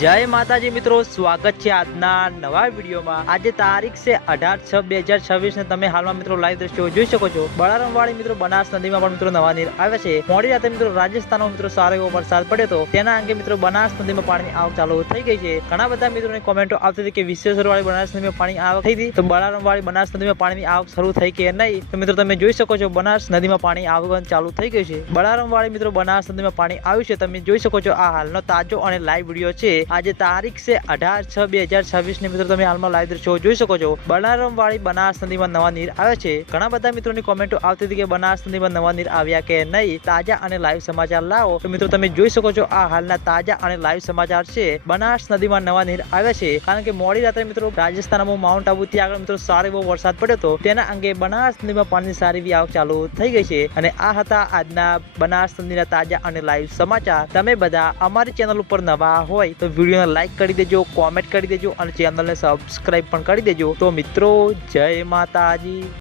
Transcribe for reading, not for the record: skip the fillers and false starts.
जय माताजी मित्रों, स्वागत है આજના નવા વિડીયોમાં। આજે તારીખ છે 18/6/2026 ને તમે હાલમાં મિત્રો લાઈવ દ્રશ્યો જોઈ શકો છો। બળારામવાડી મિત્રો બનાસ નદીમાં પણ મિત્રો નવા નીર આવે છે। મોડી રાતે મિત્રો રાજસ્થાનમાં મિત્રો સારો એવો વરસાદ પડ્યો તો તેના અંગે મિત્રો બનાસ નદીમાં પાણીની આવક ચાલુ થઈ ગઈ છે। ઘણા બધા મિત્રોની કોમેન્ટો આવતી હતી કે વિશ્વેશ્વરવાડી બનાસ નદીમાં પાણી આવક થઈ હતી, તો બળારામવાડી બનાસ નદીમાં પાણીની આવક શરૂ થઈ કે નહીં, તો મિત્રો તમે જોઈ શકો છો બનાસ નદીમાં પાણી આવવાનું ચાલુ થઈ ગયું છે। બળારામવાડી મિત્રો બનાસ નદીમાં પાણી આવ્યું છે, તમે જોઈ શકો છો। આ હાલનો તાજો અને લાઈવ વિડીયો છે। આજે તારીખ છે 18/6/2026 ને મિત્રો તમે હાલમાં લાઈવ દ્રશ્યો જોઈ શકો છો। બળારામવાડી બનાસ નદીમાં નવા નીર આવે છે। ઘણા બધા મિત્રોની કોમેન્ટો આવતી હતી કે બનાસ નદીમાં નવા નીર આવ્યા કે નહીં, તાજા અને લાઈવ સમાચાર લાવો, તો મિત્રો તમે જોઈ શકો છો। આ હાલના તાજા અને લાઈવ સમાચાર છે। બનાસ નદીમાં નવા નીર આવે છે કારણ કે મોડી રાત્રે મિત્રો રાજસ્થાનમાં માઉન્ટ આબુ ત્યાં આગળ મિત્રો સારો એવો વરસાદ પડ્યો હતો, તેના અંગે બનાસ નદીમાં પાણીની સારી એવી આવક ચાલુ થઈ ગઈ છે। અને આ હતા આજના બનાસ નદીના તાજા અને લાઈવ સમાચાર। તમે બધા અમારી ચેનલ ઉપર નવા હોય તો વિડીયોને લાઈક કરી દેજો, કોમેન્ટ કરી દેજો અને ચેનલને સબસ્ક્રાઇબ પણ કરી દેજો। તો મિત્રો, જય માતાજી।